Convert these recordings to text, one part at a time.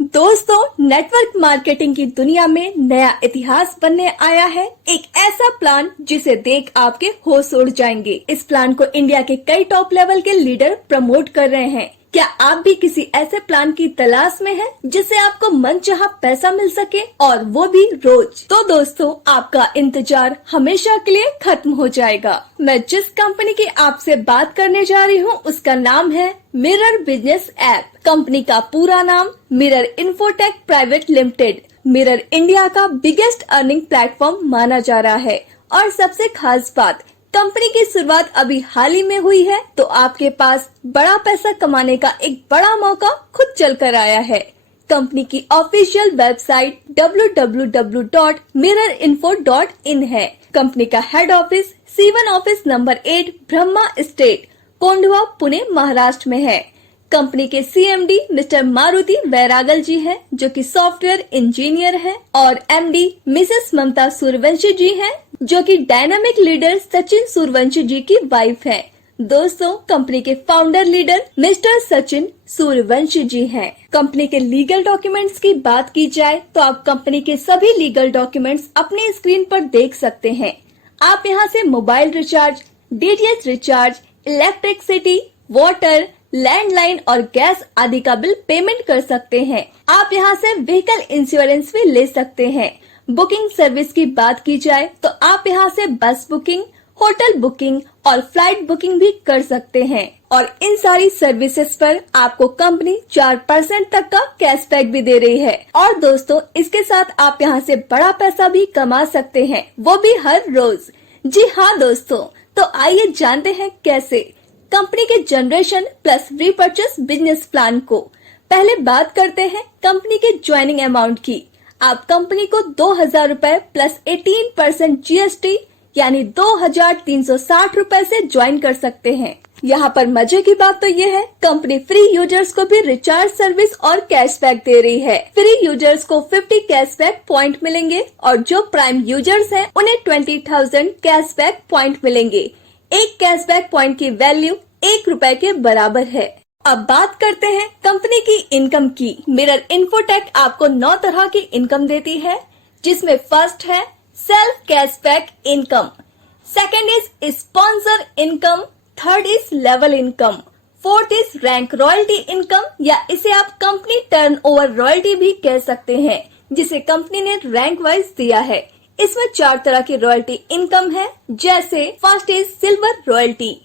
दोस्तों, network marketing की दुनिया में नया इतिहास बनने आया है। एक ऐसा प्लान जिसे देख आपके होश उड़ जाएंगे। इस प्लान को इंडिया के कई टॉप लेवल के लीडर प्रमोट कर रहे हैं। क्या आप भी किसी ऐसे प्लान की तलाश में हैं जिससे आपको मनचाहा पैसा मिल सके और वो भी रोज? तो दोस्तों, आपका इंतजार हमेशा के लिए खत्म हो जाएगा। मैं जिस कंपनी की आपसे बात करने जा रही हूँ उसका नाम है मिरर बिजनेस ऐप। कंपनी का पूरा नाम mirror infotech private limited. Mirror India का बिगेस्ट अर्निंग प्लेटफॉर्म माना जा रहा है और सबसे खास बात, कंपनी की शुरुआत अभी हाल ही में हुई है, तो आपके पास बड़ा पैसा कमाने का एक बड़ा मौका खुद चल कर आया है। कंपनी की ऑफिशियल वेबसाइट www.mirrorinfo.in है। कंपनी का head office C1 office number 8 Brahma estate, Kondhwa, Pune, Maharashtra में है। कंपनी के CMD मिस्टर मारुति वैरागल जी हैं, जो कि सॉफ्टवेयर इंजीनियर हैं, और MD मिसेस ममता सूर्यवंशी जी हैं, जो कि डायनामिक लीडर सचिन सूर्यवंशी जी की वाइफ हैं। दोस्तों, कंपनी के founder leader mister Sachin Suryavanshi ji हैं। कंपनी के लीगल डॉक्यूमेंट्स की बात की जाए तो आप कंपनी के सभी लीगल डॉक्यूमेंट्स अपनी स्क्रीन पर देख सकते हैं। आप यहां से mobile recharge, DTH recharge, electricity, water, landline और गैस आदि का बिल पेमेंट कर सकते हैं। आप यहां से व्हीकल इंश्योरेंस भी ले सकते हैं। बुकिंग सर्विस की बात की जाए तो आप यहां से बस बुकिंग, होटल बुकिंग और फ्लाइट बुकिंग भी कर सकते हैं, और इन सारी सर्विसेज पर आपको कंपनी 4% तक का कैशबैक भी दे रही है। और दोस्तों, इसके साथ आप यहां से बड़ा पैसा भी कमा सकते हैं, वो भी हर रोज। जी हाँ दोस्तों, तो आइए जानते हैं कैसे। कंपनी के generation plus repurchase business plan को। पहले बात करते हैं कंपनी के ज्वाइनिंग अमाउंट की। आप कंपनी को 2,000 रूपए प्लस 18% GST यानी 2,360 रूपए से ज्वाइन कर सकते हैं। यहाँ पर मजे की बात तो ये है, कंपनी फ्री यूजर्स को भी रिचार्ज सर्विस और कैशबैक दे रही है। फ्री यूजर्स को 50 कैशबैक पॉइंट मिलेंगे और जो प्राइम यूजर्स हैं उन्हें 20,000 कैशबैक पॉइंट मिलेंगे। एक कैशबैक पॉइंट की वैल्यू 1 रुपए के बराबर है। अब बात करते हैं कंपनी की इनकम की। मिरर इन्फोटेक आपको 9 तरह की इनकम देती है, जिसमें फर्स्ट है self cashback income, second is sponsor income, third is level income, fourth is rank royalty income, या इसे आप कंपनी टर्नओवर रॉयल्टी भी कह सकते हैं, जिसे कंपनी ने रैंक वाइज दिया है। इसमें 4 तरह की रॉयल्टी इनकम है, जैसे first is silver royalty,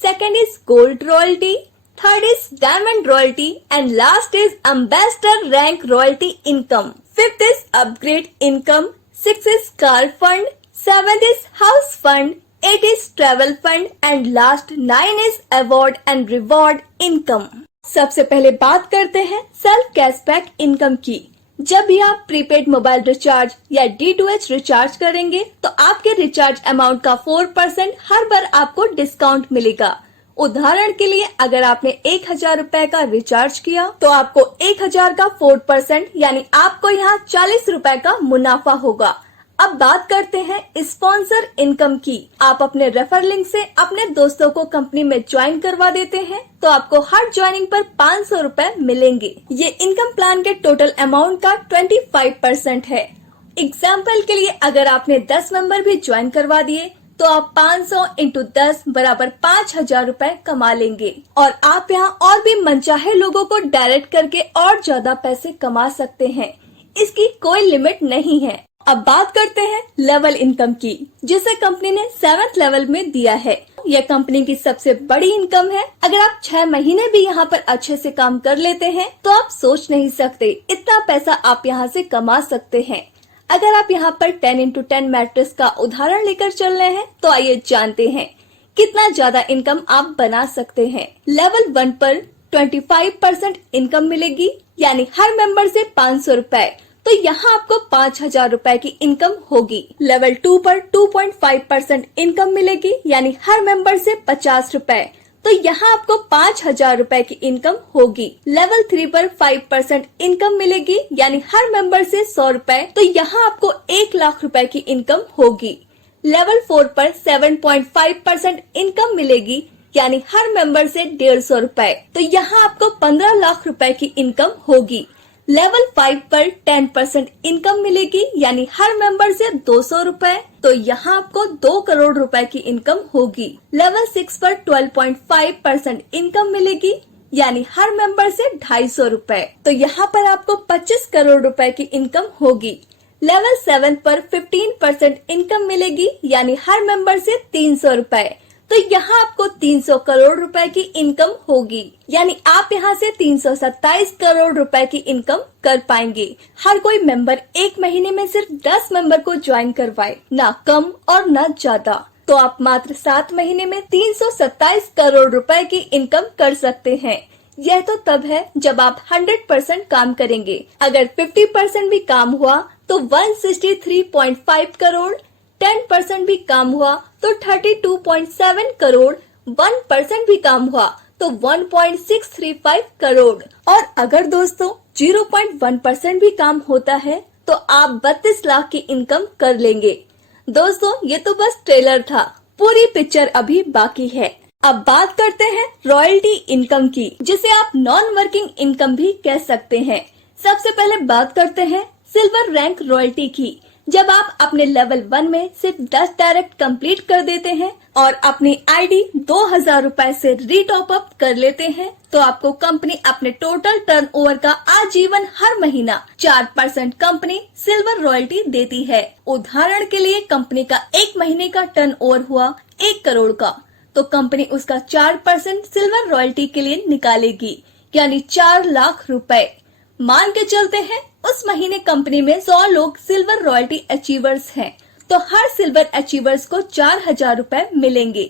second is gold royalty, third is diamond royalty and last is ambassador rank royalty income. Fifth is upgrade income, six is car fund, seventh is house fund, 8 is travel fund and last 9 is award and reward income. सबसे पहले बात करते हैं self cashback income की। जब भी आप prepaid mobile recharge या D2H रिचार्ज करेंगे तो आपके रिचार्ज अमाउंट का 4% हर बार आपको डिस्काउंट मिलेगा। उदाहरण के लिए, अगर आपने 1,000 रूपए का रिचार्ज किया तो आपको 1,000 का 4% यानी आपको यहाँ 40 रूपए का मुनाफा होगा। अब बात करते हैं स्पॉन्सर इनकम की। आप अपने रेफर लिंक से अपने दोस्तों को कंपनी में ज्वाइन करवा देते हैं तो आपको हर ज्वाइनिंग पर 500 रूपए मिलेंगे। ये इनकम प्लान के टोटल अमाउंट का 25% है। एग्जाम्पल के लिए, अगर आपने 10 मेंबर भी ज्वाइन करवा दिए तो आप 500 इंटू 10 बराबर 5,000 रूपए कमा लेंगे, और आप यहाँ और भी मनचाहे लोगों को डायरेक्ट करके और ज्यादा पैसे कमा सकते हैं। इसकी कोई लिमिट नहीं है। अब बात करते हैं लेवल इनकम की, जिसे कंपनी ने 7th लेवल में दिया है। यह कंपनी की सबसे बड़ी इनकम है। अगर आप 6 महीने भी यहाँ पर अच्छे से काम कर लेते हैं तो आप सोच नहीं सकते इतना पैसा आप यहाँ से कमा सकते हैं। अगर आप यहाँ पर 10x10 मैट्रिक्स का उदाहरण लेकर चल रहे हैं तो आइए जानते हैं कितना ज्यादा इनकम आप बना सकते हैं। लेवल 1 पर 25% इनकम मिलेगी, यानी हर मेंबर से 500 रूपए, तो यहाँ आपको 5,000 रूपए की इनकम होगी। लेवल 2 पर 2.5% इनकम मिलेगी, यानी हर मेंबर से 50 रूपए, तो यहाँ आपको 5,000 रूपए की इनकम होगी। लेवल 3 पर 5% इनकम मिलेगी, यानी हर मेंबर से 100 रूपए, तो यहाँ आपको 1 लाख रूपए की इनकम होगी। लेवल 4 पर 7.5% इनकम मिलेगी, यानी हर मेंबर से 150 रूपए, तो यहाँ आपको 15 लाख रूपए की इनकम होगी। लेवल 5 पर 10% इनकम मिलेगी, यानी हर मेंबर से 200 रुपए, तो यहाँ आपको 2 करोड़ रुपए की इनकम होगी। लेवल 6 पर 12.5% इनकम मिलेगी, यानी हर मेंबर से 250 रुपए, तो यहाँ पर आपको 25 करोड़ रुपए की इनकम होगी। लेवल 7 पर 15% इनकम मिलेगी, यानी हर मेंबर से 300 रुपए, तो यहाँ आपको 300 करोड़ रुपए की इनकम होगी, यानी आप यहाँ से 327 करोड़ रुपए की इनकम कर पाएंगे। हर कोई मेंबर एक महीने में सिर्फ 10 मेंबर को ज्वाइन करवाए, ना कम और ना ज्यादा, तो आप मात्र 7 महीने में 327 करोड़ रुपए की इनकम कर सकते हैं। यह तो तब है जब आप 100% काम करेंगे। अगर 50% भी काम हुआ तो 163.5 करोड़, 10% भी काम हुआ तो 32.7 करोड़, 1% भी काम हुआ तो 1.635 करोड़, और अगर दोस्तों 0.1% भी काम होता है तो आप 32 लाख की इनकम कर लेंगे। दोस्तों ये तो बस ट्रेलर था, पूरी पिक्चर अभी बाकी है। अब बात करते हैं रॉयल्टी इनकम की, जिसे आप नॉन वर्किंग इनकम भी कह सकते हैं। सबसे पहले बात करते हैं सिल्वर रैंक रॉयल्टी की। जब आप अपने लेवल 1 में सिर्फ 10 डायरेक्ट कंप्लीट कर देते हैं और अपनी आईडी 2000 रुपए से रीटॉप अप कर लेते हैं, तो आपको कंपनी अपने टोटल टर्नओवर का आजीवन हर महीना 4% कंपनी सिल्वर रॉयल्टी देती है। उदाहरण के लिए कंपनी का एक महीने का टर्नओवर हुआ 1 करोड़ का, तो कंपनी उसका 4% सिल्वर रॉयल्टी के लिए निकालेगी, यानी 4 लाख रुपए। मान के चलते हैं उस महीने कंपनी में 100 लोग सिल्वर रॉयल्टी अचीवर्स हैं, तो हर सिल्वर अचीवर्स को 4000 रुपए मिलेंगे।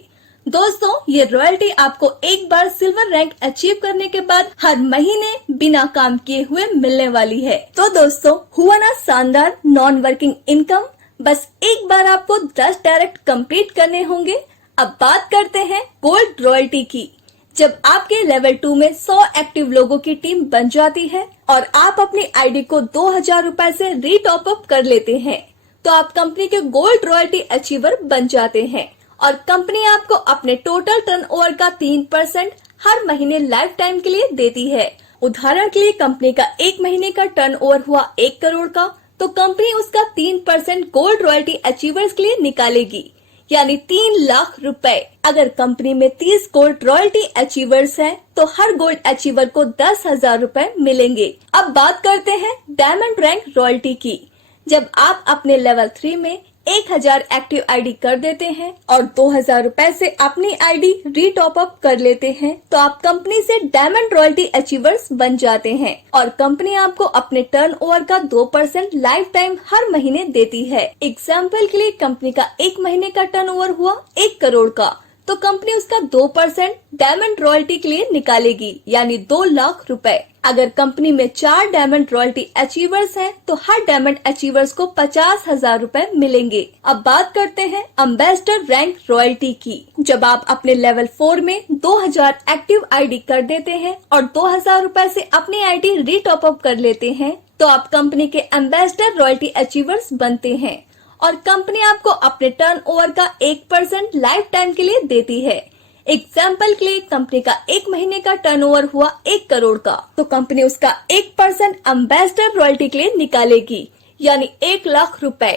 दोस्तों ये रॉयल्टी आपको एक बार सिल्वर रैंक अचीव करने के बाद हर महीने बिना काम किए हुए मिलने वाली है। तो दोस्तों हुआ ना शानदार नॉन वर्किंग इनकम। बस एक बार आपको 10 डायरेक्ट कंप्लीट करने होंगे। अब बात करते हैं गोल्ड रॉयल्टी की। जब आपके लेवल 2 में 100 एक्टिव लोगों की टीम बन जाती है और आप अपनी आईडी को 2000 रुपए से रीटॉप अप कर लेते हैं, तो आप कंपनी के गोल्ड रॉयल्टी अचीवर बन जाते हैं और कंपनी आपको अपने टोटल टर्नओवर का 3% हर महीने लाइफ टाइम के लिए देती है। उदाहरण के लिए कंपनी का एक महीने का टर्नओवर हुआ 1 करोड़ का, तो कंपनी उसका 3% गोल्ड रॉयल्टी अचीवर्स के लिए निकालेगी, यानी 3 लाख रुपए। अगर कंपनी में 30 गोल्ड रॉयल्टी अचीवर्स हैं, तो हर गोल्ड अचीवर को 10,000 रुपए मिलेंगे। अब बात करते हैं डायमंड रैंक रॉयल्टी की। जब आप अपने लेवल 3 में 1000 एक्टिव आईडी कर देते हैं और 2000 रुपए से अपनी आईडी रीटॉप अप कर लेते हैं, तो आप कंपनी से डायमंड रॉयल्टी अचीवर्स बन जाते हैं और कंपनी आपको अपने टर्नओवर का 2% लाइफ टाइम हर महीने देती है। एग्जाम्पल के लिए कंपनी का एक महीने का टर्नओवर हुआ 1 करोड़ का, तो कंपनी उसका 2% डायमंड रॉयल्टी के लिए निकालेगी, यानी 2 लाख रुपए। अगर कंपनी में 4 डायमंड रॉयल्टी अचीवर्स हैं, तो हर डायमंड अचीवर्स को 50,000 रुपए मिलेंगे। अब बात करते हैं एम्बेसडर रैंक रॉयल्टी की। जब आप अपने लेवल 4 में 2000 एक्टिव आईडी कर देते हैं और 2000 रुपए से अपनी आईडी रीटॉप अप कर लेते हैं, तो आप कंपनी के एम्बेसडर रॉयल्टी अचीवर्स बनते हैं और कंपनी आपको अपने टर्नओवर का 1% लाइफ टाइम के लिए देती है। एग्जाम्पल के लिए कंपनी का एक महीने का टर्नओवर हुआ 1 करोड़ का, तो कंपनी उसका 1% एम्बेसडर रॉयल्टी के लिए निकालेगी, यानी 1 लाख रुपए।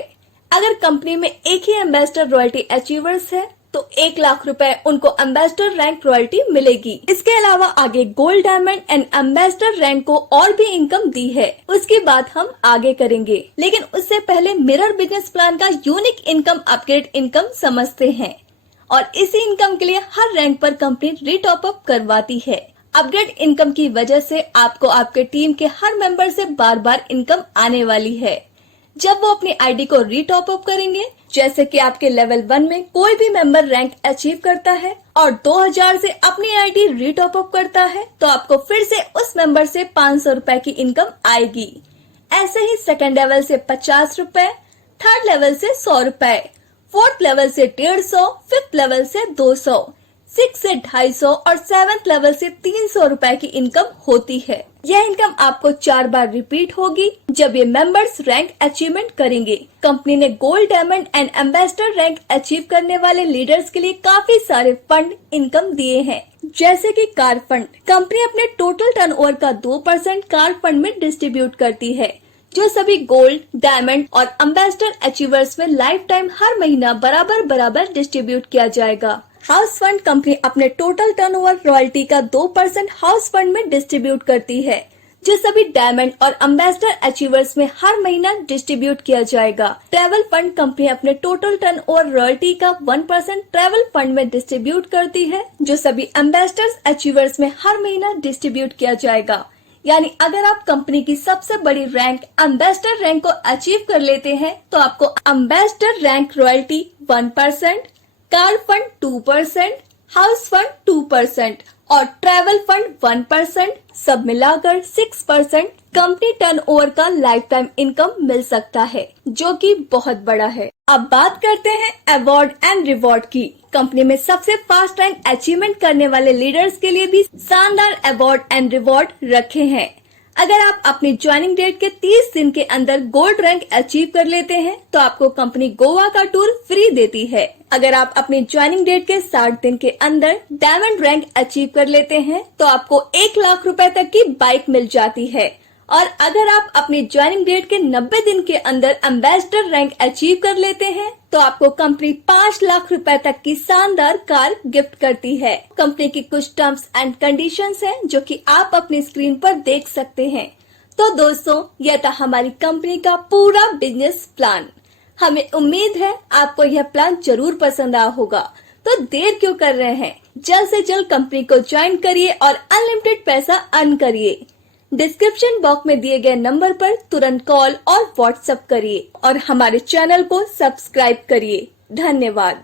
अगर कंपनी में एक ही एम्बेसडर रॉयल्टी अचीवर्स है, तो 1 लाख रुपए उनको एम्बेसडर रैंक रॉयल्टी मिलेगी। इसके अलावा आगे gold, diamond and ambassador rank को और भी इनकम दी है, उसकी बात हम आगे करेंगे। लेकिन उससे पहले मिरर बिजनेस प्लान का यूनिक इनकम अपग्रेड इनकम समझते हैं, और इसी इनकम के लिए हर रैंक पर कंपनी रीटॉप अप करवाती है। अपग्रेड इनकम की वजह से आपको आपके टीम के हर मेंबर से बार बार इनकम आने वाली है। जब वो अपनी आईडी को रीटॉप अप करेंगे, जैसे कि आपके लेवल 1 में कोई भी मेंबर रैंक अचीव करता है और 2000 से अपनी आईडी रीटॉप अप करता है, तो आपको फिर से उस मेंबर से 500 रुपए की इनकम आएगी। ऐसे ही सेकंड लेवल से 50 रुपए, थर्ड लेवल से 100 रुपए, फोर्थ लेवल से 150, फिफ्थ लेवल से 200, 6 से 250 और 7th लेवल से 300 रुपए की इनकम होती है। यह इनकम आपको 4 बार रिपीट होगी जब ये मेंबर्स रैंक अचीवमेंट करेंगे। कंपनी ने gold, diamond and ambassador rank achieve करने वाले लीडर्स के लिए काफी सारे फंड इनकम दिए हैं, जैसे कि कार फंड। कंपनी अपने टोटल टर्नओवर का 2% कार फंड में डिस्ट्रीब्यूट करती है, जो सभी गोल्ड, डायमंड और एम्बेसडर अचीवर्स में लाइफ टाइम हर महीना बराबर डिस्ट्रीब्यूट किया जाएगा। हाउस फंड कंपनी अपने टोटल टर्नओवर रॉयल्टी का 2% हाउस फंड में डिस्ट्रीब्यूट करती है, जो सभी डायमंड और एम्बेसडर अचीवर्स में हर महीना डिस्ट्रीब्यूट किया जाएगा। ट्रैवल फंड कंपनी अपने टोटल टर्नओवर रॉयल्टी का 1% ट्रैवल फंड में डिस्ट्रीब्यूट करती है, जो सभी एम्बेसडर अचीवर्स में हर महीना डिस्ट्रीब्यूट किया जाएगा। यानी अगर आप कंपनी की सबसे बड़ी रैंक एम्बेसडर रैंक को अचीव कर लेते हैं तो आपको ambassador rank royalty 1%, car fund 2%, house fund 2% और ट्रैवल फंड 1%, सब मिलाकर 6% कंपनी टर्नओवर का लाइफ टाइम इनकम मिल सकता है, जो कि बहुत बड़ा है। अब बात करते हैं अवार्ड एंड रिवॉर्ड की। कंपनी में सबसे फास्ट रैंक अचीवमेंट करने वाले लीडर्स के लिए भी शानदार अवार्ड एंड रिवॉर्ड रखे हैं। अगर आप अपनी ज्वाइनिंग डेट के 30 दिन के अंदर गोल्ड रैंक अचीव कर लेते हैं तो आपको कंपनी गोवा का टूर फ्री देती है। अगर आप अपनी ज्वाइनिंग डेट के 60 दिन के अंदर डायमंड रैंक अचीव कर लेते हैं तो आपको 1 लाख रुपए तक की बाइक मिल जाती है। और अगर आप अपनी ज्वाइनिंग डेट के 90 दिन के अंदर एम्बेसडर रैंक अचीव कर लेते हैं तो आपको कंपनी 5 लाख रुपए तक की शानदार कार गिफ्ट करती है। कंपनी की कुछ टर्म्स एंड कंडीशंस हैं जो कि आप अपनी स्क्रीन पर देख सकते हैं। तो दोस्तों, यह था हमारी कंपनी का पूरा बिजनेस प्लान। हमें उम्मीद है आपको यह प्लान जरूर पसंद आया होगा। तो देर क्यों कर रहे हैं, जल्द से जल्द कंपनी को ज्वाइन करिए और अनलिमिटेड पैसा अर्न करिए। डिस्क्रिप्शन बॉक्स में दिए गए नंबर पर तुरंत कॉल और व्हाट्सएप करिए और हमारे चैनल को सब्सक्राइब करिए। धन्यवाद।